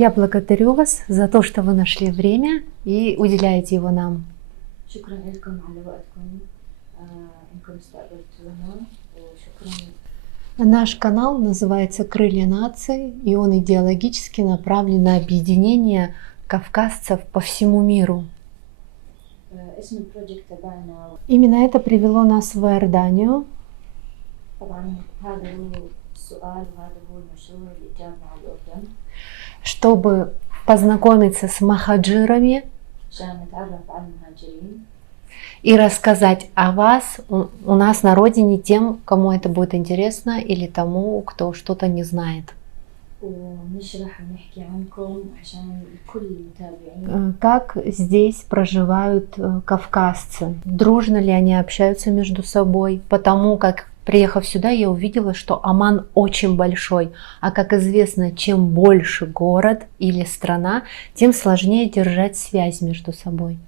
Я благодарю вас за то, что вы нашли время и уделяете его нам. شكرا لكم على وقتكم إنكم استقبلتونا وشكرا. Наш канал называется «Крылья нации», и он идеологически направлен на объединение кавказцев по всему миру. اسم البروجكت تبعنا Именно это привело нас в Иорданию, طبعا هذا هو السؤال وهذا هو المشروع اللي جابنا على الأردن чтобы познакомиться с махаджирами عشان نتعرف على المهاجرين и рассказать о вас у нас на родине тем, кому это будет интересно, или тому, кто что-то не знает. ونشرح ونحكي عنكم عشان كل المتابعين. Как здесь проживают кавказцы, дружно ли они общаются между собой, потому как, приехав сюда, я увидела, что Оман очень большой, а как известно, чем больше город или страна, тем сложнее держать связь между собой.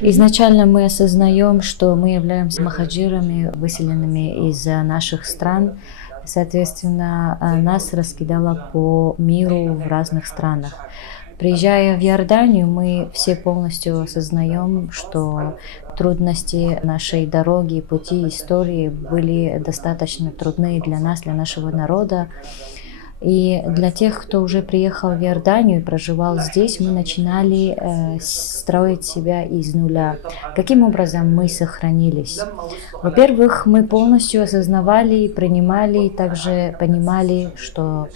Изначально мы осознаем, что мы являемся махаджирами, выселенными из наших стран. Соответственно, нас раскидало по миру в разных странах. Приезжая в Иорданию, мы все полностью осознаем, что трудности нашей дороги, пути, истории были достаточно трудны для нас, для нашего народа. И для тех, кто уже приехал в Иорданию и проживал здесь, мы начинали строить себя из нуля. Каким образом мы сохранились? Во-первых, мы полностью осознавали, принимали и также понимали, что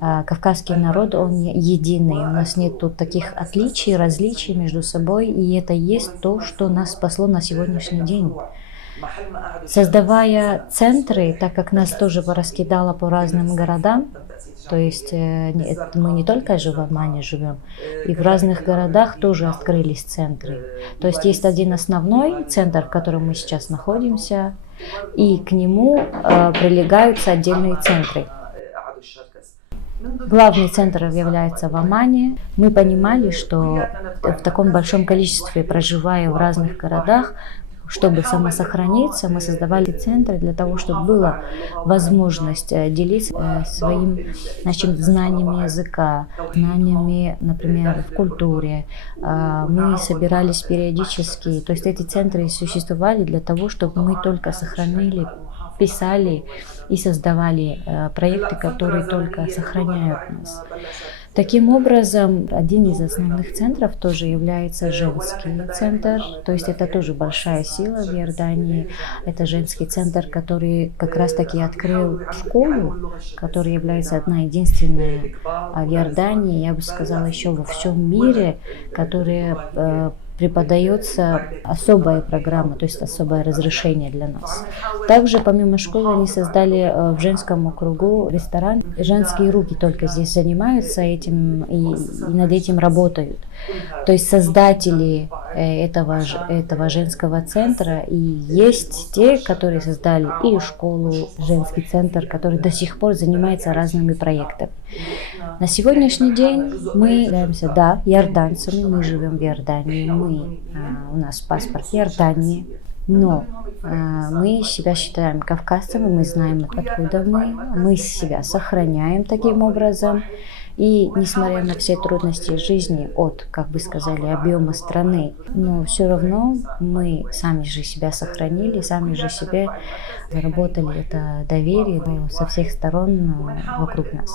кавказский народ, он единый. У нас нет тут таких отличий, различий между собой, и это есть то, что нас спасло на сегодняшний день. Создавая центры, так как нас тоже пораскидало по разным городам, то есть мы не только в Омане живем, и в разных городах тоже открылись центры. То есть есть один основной центр, в котором мы сейчас находимся, и к нему прилегаются отдельные центры. Главный центр является в Омане. Мы понимали, что в таком большом количестве, проживая в разных городах, чтобы самосохраниться, мы создавали центры для того, чтобы была возможность делиться нашими знаниями языка, знаниями, например, в культуре. Мы собирались периодически, то есть эти центры существовали для того, чтобы мы только сохранили, писали и создавали проекты, которые только сохраняют нас. Таким образом, один из основных центров тоже является женский центр, то есть это тоже большая сила в Иордании. Это женский центр, который как раз-таки открыл школу, которая является одна единственная в Иордании, я бы сказала, еще во всем мире, которая преподается особая программа, то есть особое разрешение для нас. Также, помимо школы, они создали в женском кругу ресторан. Женские руки только здесь занимаются этим и над этим работают. То есть создатели этого женского центра и есть те, которые создали и школу, женский центр, который до сих пор занимается разными проектами. На сегодняшний день мы являемся, да, иорданцами, мы живем в Иордании, у нас паспорт Иордании, но мы себя считаем кавказцами, мы знаем, откуда мы себя сохраняем таким образом. И несмотря на все трудности жизни от, как бы сказали, объема страны, но все равно мы сами же себя сохранили, сами же себе заработали это доверие со всех сторон вокруг нас.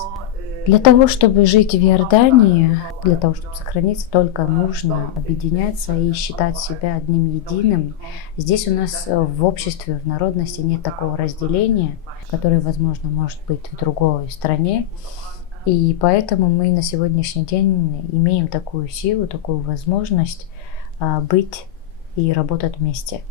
Для того, чтобы жить в Иордании, для того, чтобы сохраниться, только нужно объединяться и считать себя одним единым. Здесь у нас в обществе, в народности нет такого разделения, которое, возможно, может быть в другой стране. И поэтому мы на сегодняшний день имеем такую силу, такую возможность быть и работать вместе.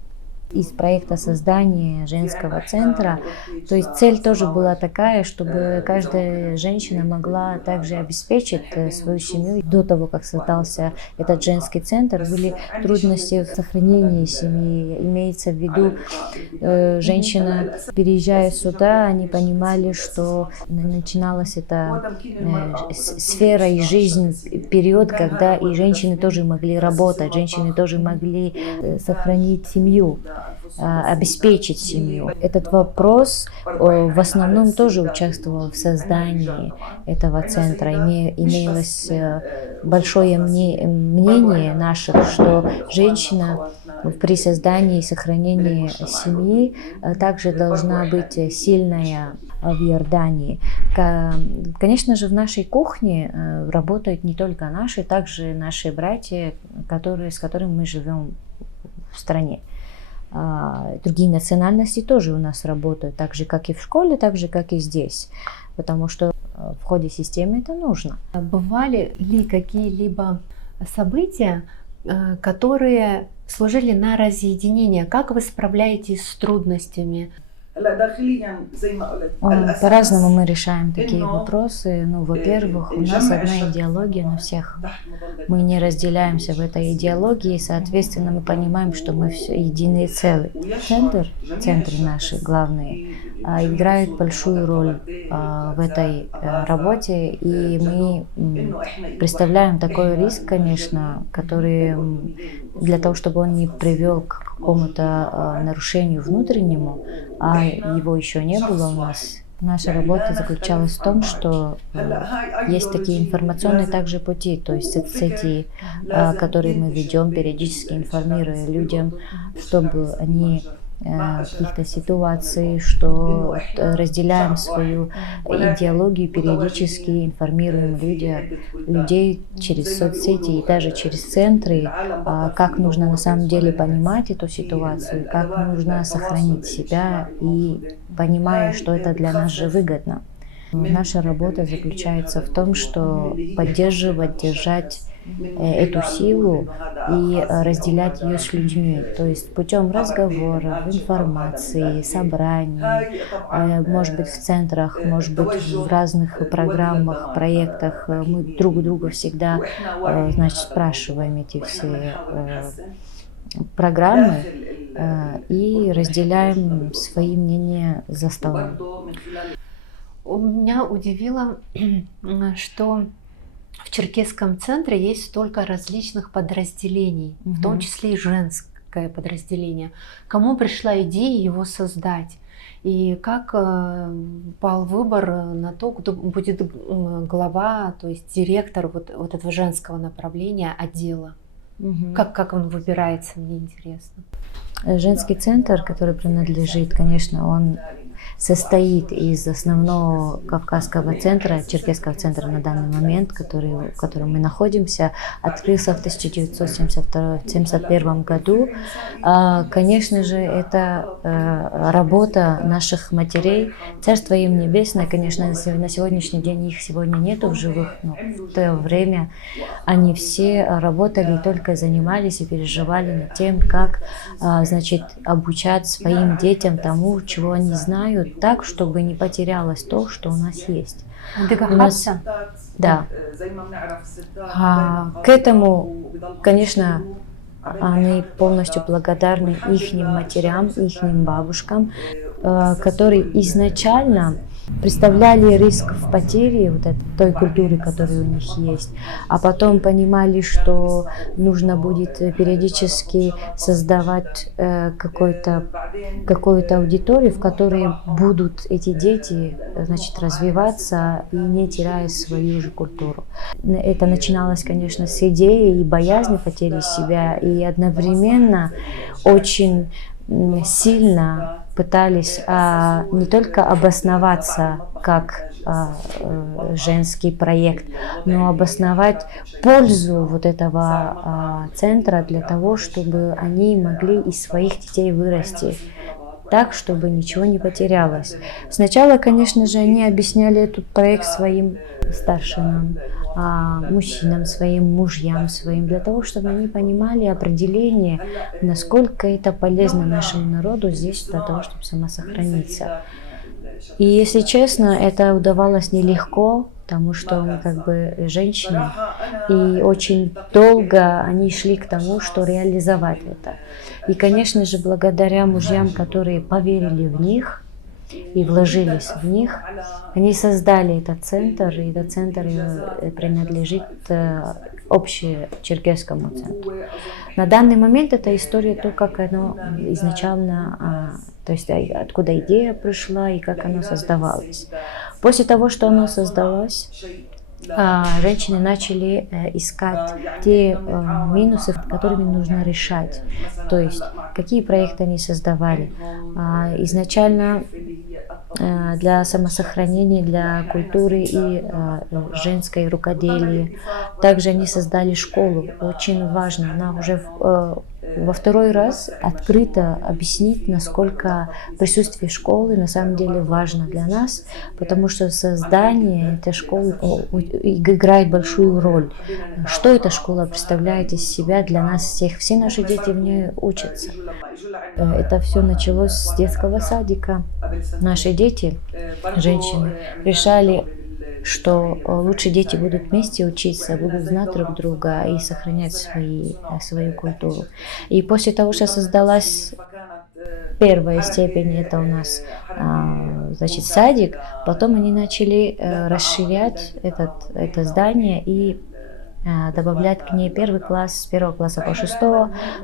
Из проекта создания женского центра, то есть цель тоже была такая, чтобы каждая женщина могла также обеспечить свою семью. До того, как создался этот женский центр, были трудности в сохранении семьи. Имеется в виду, женщина, переезжая сюда, они понимали, что начиналась эта сфера и жизнь, период, когда и женщины тоже могли работать, женщины тоже могли сохранить семью. обеспечить семью. Этот вопрос в основном тоже участвовал в создании этого центра. Имелось большое мнение наших, что женщина при создании и сохранении семьи также должна быть сильная в Иордании. Конечно же, в нашей кухне работают не только наши, также наши братья, с которыми мы живем в стране. Другие национальности тоже у нас работают, так же, как и в школе, так же, как и здесь, потому что в ходе системы это нужно. Бывали ли какие-либо события, которые служили на разъединение? Как вы справляетесь с трудностями? По-разному мы решаем такие вопросы. Ну, во-первых, у нас одна идеология на всех. Мы не разделяемся в этой идеологии, соответственно, мы понимаем, что мы все единые целые. Центры наши главные играют большую роль в этой работе, и мы представляем такой риск, конечно, который для того, чтобы он не привел к какому-то нарушению внутреннему, а его еще не было у нас. Наша работа заключалась в том, что есть такие информационные также пути, то есть соцсети, которые мы ведем, периодически информируя людям, чтобы они в каких-то ситуациях, что разделяем свою идеологию, периодически информируем людей через соцсети и даже через центры, как нужно на самом деле понимать эту ситуацию, как нужно сохранить себя и понимая, что это для нас же выгодно. Наша работа заключается в том, что поддерживать, держать эту силу и разделять ее с людьми, то есть путем разговоров, информации, собраний, может быть в центрах, может быть в разных программах, проектах. Мы друг друга всегда, значит, спрашиваем эти все программы и разделяем свои мнения за столом. Меня удивило, что в черкесском центре есть столько различных подразделений, в том числе и женское подразделение. Кому пришла идея его создать? И как пал выбор на то, кто будет глава, то есть директор вот этого женского направления отдела? Как он выбирается, мне интересно. Женский центр, который принадлежит, конечно, он состоит из основного Кавказского центра, Черкесского центра на данный момент, в котором мы находимся, открылся в 1971 году. Конечно же, это работа наших матерей. Царство им небесное, конечно, на сегодняшний день их сегодня нету в живых, но в то время они все работали и только занимались и переживали над тем, как, значит, обучать своим детям тому, чего они знают, так, чтобы не потерялось то, что у нас есть. Да. К этому, конечно, они полностью благодарны ихним матерям, ихним бабушкам, которые изначально представляли риск в потере вот той культуры, которая у них есть, а потом понимали, что нужно будет периодически создавать какую-то аудиторию, в которой будут эти дети, значит, развиваться и не теряя свою же культуру. Это начиналось, конечно, с идеи и боязни потери себя, и одновременно очень сильно пытались не только обосноваться как женский проект, но обосновать пользу вот этого центра для того, чтобы они могли из своих детей вырасти так, чтобы ничего не потерялось. Сначала, конечно же, они объясняли этот проект своим старшинам, мужчинам, своим мужьям, для того, чтобы они понимали определение, насколько это полезно нашему народу здесь для того, чтобы самосохраниться. И, если честно, это удавалось нелегко, потому что мы как бы женщины, и очень долго они шли к тому, что реализовать это. И, конечно же, благодаря мужьям, которые поверили в них и вложились в них, они создали этот центр, и этот центр принадлежит общечеркесскому центру. На данный момент это история то, как оно изначально, то есть откуда идея пришла и как оно создавалось. После того, что оно создалось, женщины начали искать те минусы, которыми нужно решать. То есть, какие проекты они создавали. Изначально для самосохранения, для культуры и женской рукоделия. Также они создали школу. Очень важно, она уже во второй раз открыто объяснить, насколько присутствие школы на самом деле важно для нас, потому что создание этой школы играет большую роль. Что эта школа представляет из себя для нас всех? Все наши дети в ней учатся. Это все началось с детского садика. Наши дети, женщины, решали, что лучше дети будут вместе учиться, будут знать друг друга и сохранять свою культуру. И после того, что создалась первая степень, это у нас значит, садик, потом они начали расширять это здание и добавлять к ней первый класс, с 1 класса по 6,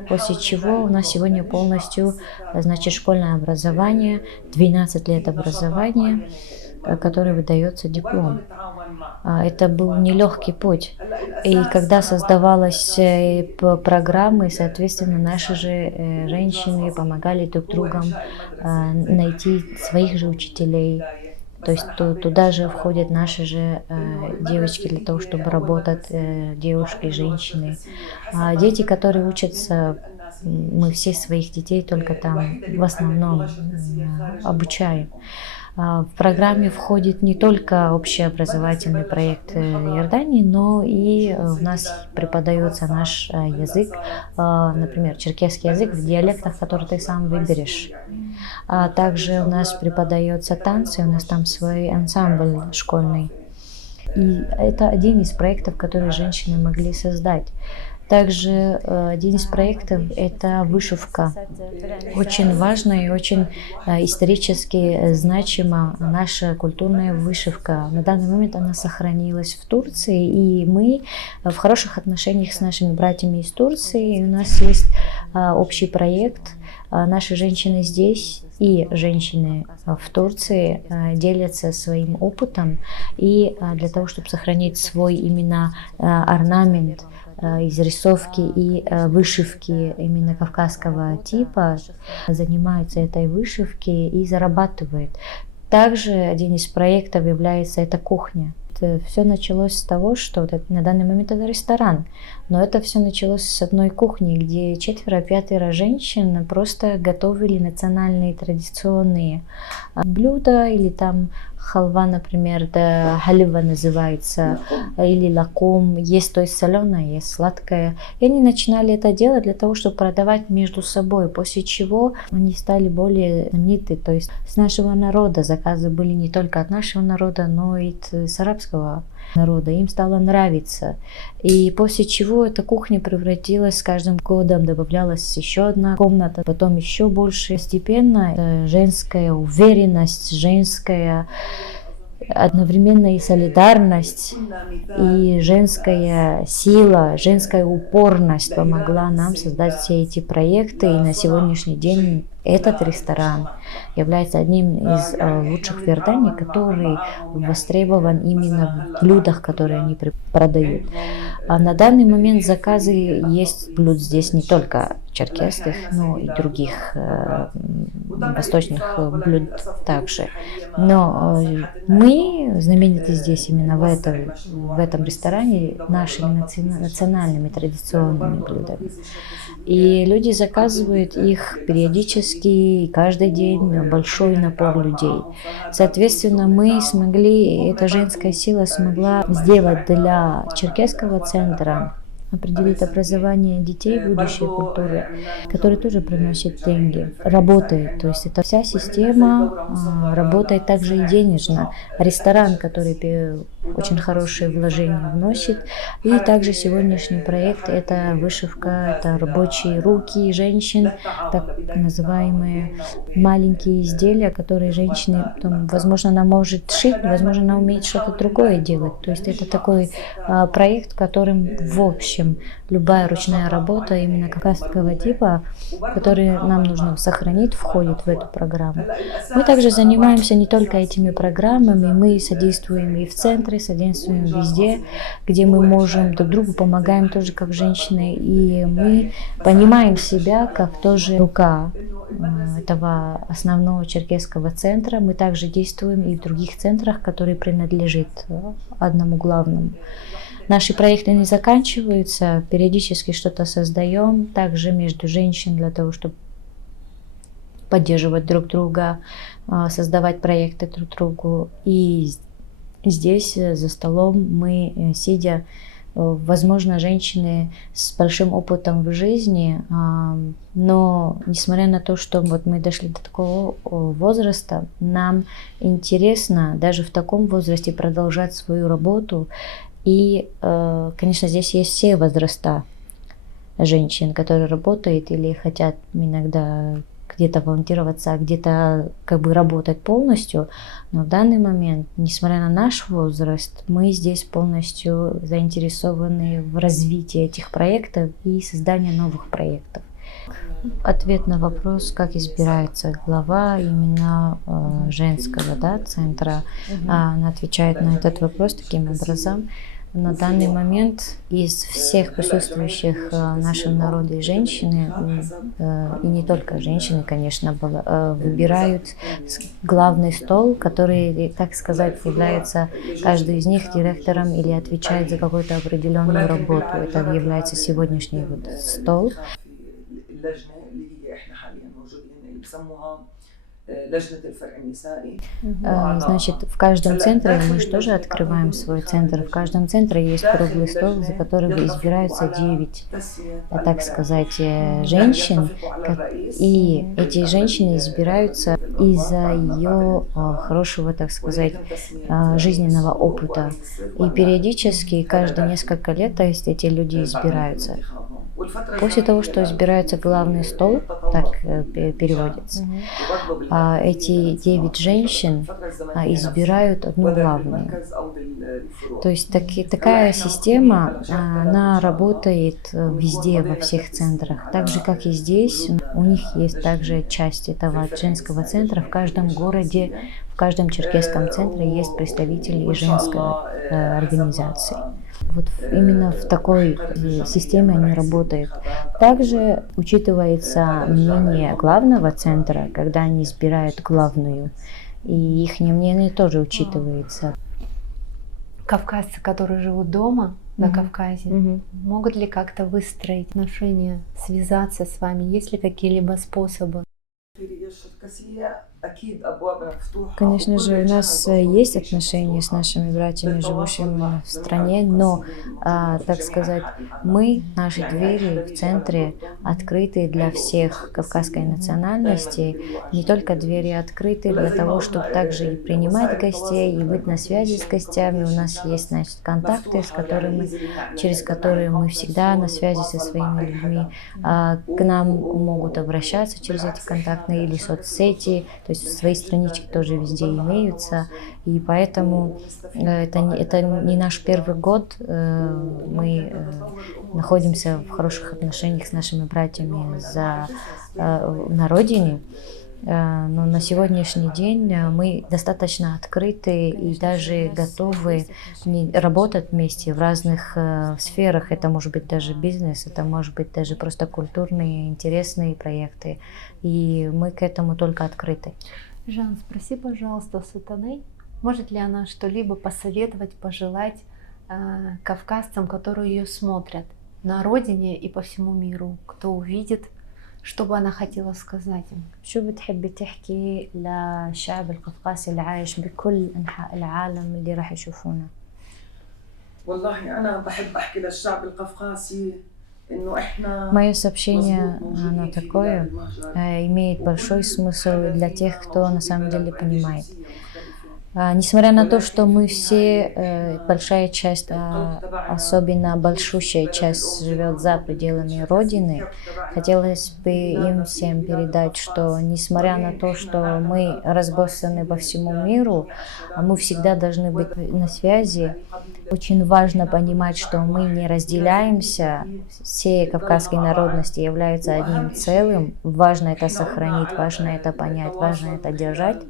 после чего у нас сегодня полностью, значит, школьное образование, 12 лет образования, который выдается диплом. Это был нелегкий путь. И когда создавалась программы, соответственно, наши же женщины помогали друг другу найти своих же учителей. То есть туда же входят наши же девочки для того, чтобы работать, девушки, женщины. Дети, которые учатся, мы все своих детей только там в основном обучаем. В программе входит не только общеобразовательный проект Иордании, но и у нас преподается наш язык, например, черкесский язык в диалектах, которые ты сам выберешь. Также у нас преподается танцы, у нас там свой ансамбль школьный. И это один из проектов, которые женщины могли создать. Также один из проектов – это вышивка. Очень важная и очень исторически значима наша культурная вышивка. На данный момент она сохранилась в Турции, и мы в хороших отношениях с нашими братьями из Турции. У нас есть общий проект. Наши женщины здесь и женщины в Турции делятся своим опытом, и для того, чтобы сохранить свой именно орнамент, из рисовки и вышивки именно кавказского типа, занимаются этой вышивки и зарабатывают. Также один из проектов является эта кухня. Все началось с того, что на данный момент это ресторан, но это все началось с одной кухни, где 4-5 женщин просто готовили национальные традиционные блюда, или там халва, например, да, халива называется, или лаком, есть то есть соленое, есть сладкое. И они начинали это делать для того, чтобы продавать между собой, после чего они стали более знамениты. То есть с нашего народа заказы были не только от нашего народа, но и с арабского народа. Им стало нравиться. И после чего эта кухня превратилась, с каждым годом добавлялась еще одна комната, потом еще больше. Постепенно женская уверенность, женская одновременно и солидарность, и женская сила, женская упорность помогла нам создать все эти проекты. И на сегодняшний день этот ресторан является одним из лучших в Иордании, который востребован именно в блюдах, которые они продают. А на данный момент заказы есть блюд здесь не только черкесских, но и других восточных блюд также. Но мы знамениты здесь именно в этом ресторане нашими национальными традиционными блюдами. И люди заказывают их периодически, каждый день большой напор людей. Соответственно, мы смогли, эта женская сила смогла сделать для черкесского центра определить образование детей, будущей культуры, который тоже приносит деньги, работает. То есть это вся система работает также и денежно. Ресторан, который очень хорошие вложения вносит. И также сегодняшний проект – это вышивка, это рабочие руки женщин, так называемые маленькие изделия, которые женщины, потом, возможно, она может шить, возможно, она умеет что-то другое делать. То есть это такой проект, которым в общем любая ручная работа именно кавказского типа, который нам нужно сохранить, входит в эту программу. Мы также занимаемся не только этими программами, мы содействуем и в центре, содействуем везде, где мы можем друг другу, помогаем тоже как женщины, и мы понимаем себя как тоже рука этого основного черкесского центра. Мы также действуем и в других центрах, которые принадлежат одному главному. Наши проекты не заканчиваются, периодически что-то создаем, также между женщин для того, чтобы поддерживать друг друга, создавать проекты друг другу. И здесь за столом мы, сидя, возможно, женщины с большим опытом в жизни, но несмотря на то, что вот мы дошли до такого возраста, нам интересно даже в таком возрасте продолжать свою работу. И, конечно, здесь есть все возраста женщин, которые работают или хотят иногда где-то волонтироваться, а где-то как бы работать полностью. Но в данный момент, несмотря на наш возраст, мы здесь полностью заинтересованы в развитии этих проектов и создании новых проектов. Ответ на вопрос, как избирается глава именно женского центра, она отвечает на этот вопрос таким образом. На данный момент из всех присутствующих в нашем народе женщины, и не только женщины, конечно, выбирают главный стол, который, так сказать, является каждый из них директором или отвечает за какую-то определенную работу. Это является сегодняшний вот стол. Значит, в каждом центре мы же тоже открываем свой центр. В каждом центре есть круглый стол, за который избираются 9, так сказать, женщин. И эти женщины избираются из-за ее хорошего, так сказать, жизненного опыта. И периодически, каждые несколько лет, то есть эти люди избираются. После того, что избирается главный стол, так переводится, эти 9 женщин избирают одну главную. То есть такая система, она работает везде, во всех центрах. Так же, как и здесь, у них есть также часть этого женского центра. В каждом городе, в каждом черкесском центре есть представители женской организации. Вот именно в такой системе они работают. Также учитывается мнение главного центра, когда они избирают главную, и их мнение тоже учитывается. Кавказцы, которые живут дома на Кавказе, могут ли как-то выстроить отношения, связаться с вами? Есть ли какие-либо способы? Конечно же, у нас есть отношения с нашими братьями, живущими в стране, но, так сказать, наши двери в центре открыты для всех кавказской национальности. Не только двери открыты для того, чтобы также и принимать гостей, и быть на связи с гостями. У нас есть, значит, контакты, через которые мы всегда на связи со своими людьми. К нам могут обращаться через эти контактные или соцсети, то есть свои странички тоже везде имеются, и поэтому это не наш первый год, мы находимся в хороших отношениях с нашими братьями на родине, но на сегодняшний день мы достаточно открыты и даже готовы работать вместе в разных сферах. Это может быть даже бизнес, это может быть даже просто культурные, интересные проекты, и мы к этому только открыты. Жан, спроси, пожалуйста, Сутаней, может ли она что-либо посоветовать, пожелать кавказцам, которые ее смотрят на родине и по всему миру, кто увидит, что бы она хотела сказать им? شو بتحبي تحكي للشعب القفقاسي اللي عايش بكل أنحاء العالم اللي راح يشوفونا؟ Мое сообщение, оно такое, имеет большой смысл для тех, кто на самом деле понимает. Несмотря на то, что мы все, большая часть, особенно большущая часть живет за пределами Родины, хотелось бы им всем передать, что несмотря на то, что мы разбросаны по всему миру, мы всегда должны быть на связи. Очень важно понимать, что мы не разделяемся, все кавказские народности являются одним целым. Важно это сохранить, важно это понять, важно это держать.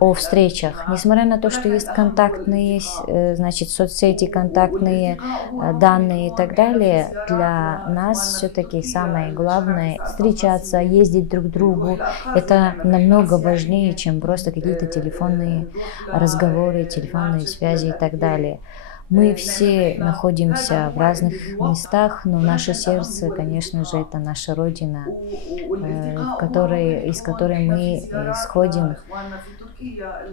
О встречах. Несмотря на то, что есть контактные, значит, соцсети, контактные данные и так далее, для нас все-таки самое главное встречаться, ездить друг к другу. Это намного важнее, чем просто какие-то телефонные разговоры, телефонные связи и так далее. Мы все находимся в разных местах, но наше сердце, конечно же, это наша Родина, из которой мы исходим.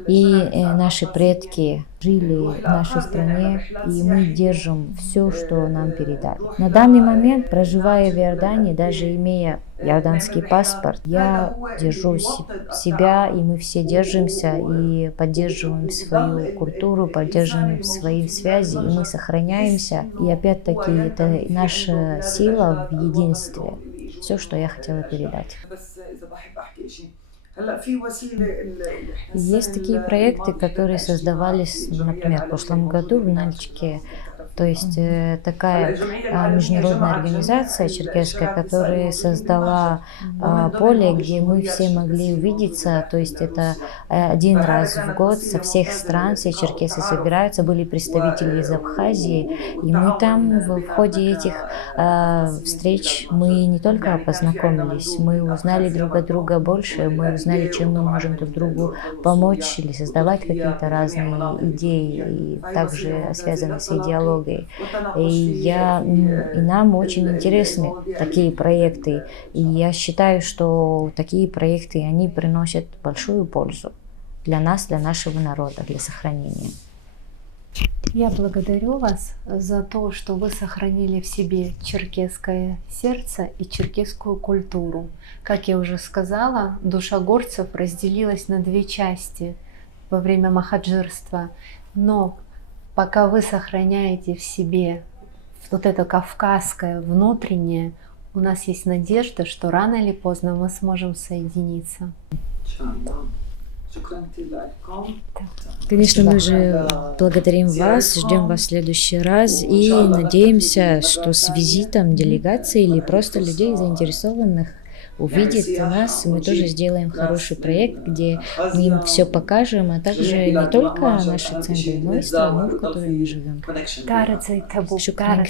И наши предки жили в нашей стране, и мы держим все, что нам передали. На данный момент, проживая в Иордании, даже имея иорданский паспорт, я держу себя, и мы все держимся и поддерживаем свою культуру, поддерживаем свои связи, и мы сохраняемся. И опять-таки это наша сила в единстве. Все, что я хотела передать. Есть такие проекты, которые создавались, например, в прошлом году в Нальчике. То есть такая международная организация черкесская, которая создала поле, где мы все могли увидеться. То есть это один раз в год со всех стран, все черкесы собираются, были представители из Абхазии. И мы там в ходе этих встреч мы не только познакомились, мы узнали друг от друга больше, мы узнали, чем мы можем друг другу помочь или создавать какие-то разные идеи, и также связаны с идеологией. И нам очень интересны такие проекты. И я считаю, что такие проекты, они приносят большую пользу для нас, для нашего народа, для сохранения. Я благодарю вас за то, что вы сохранили в себе черкесское сердце и черкесскую культуру. Как я уже сказала, душа горцев разделилась на две части во время махаджирства, но пока вы сохраняете в себе вот это кавказское внутреннее, у нас есть надежда, что рано или поздно мы сможем соединиться. Конечно, мы же благодарим вас, ждем вас в следующий раз и надеемся, что с визитом делегации или просто людей заинтересованных увидит нас, мы тоже сделаем хороший проект, где мы им все покажем, а также не только наши центры, но и страну, в которой мы живем. Шукран.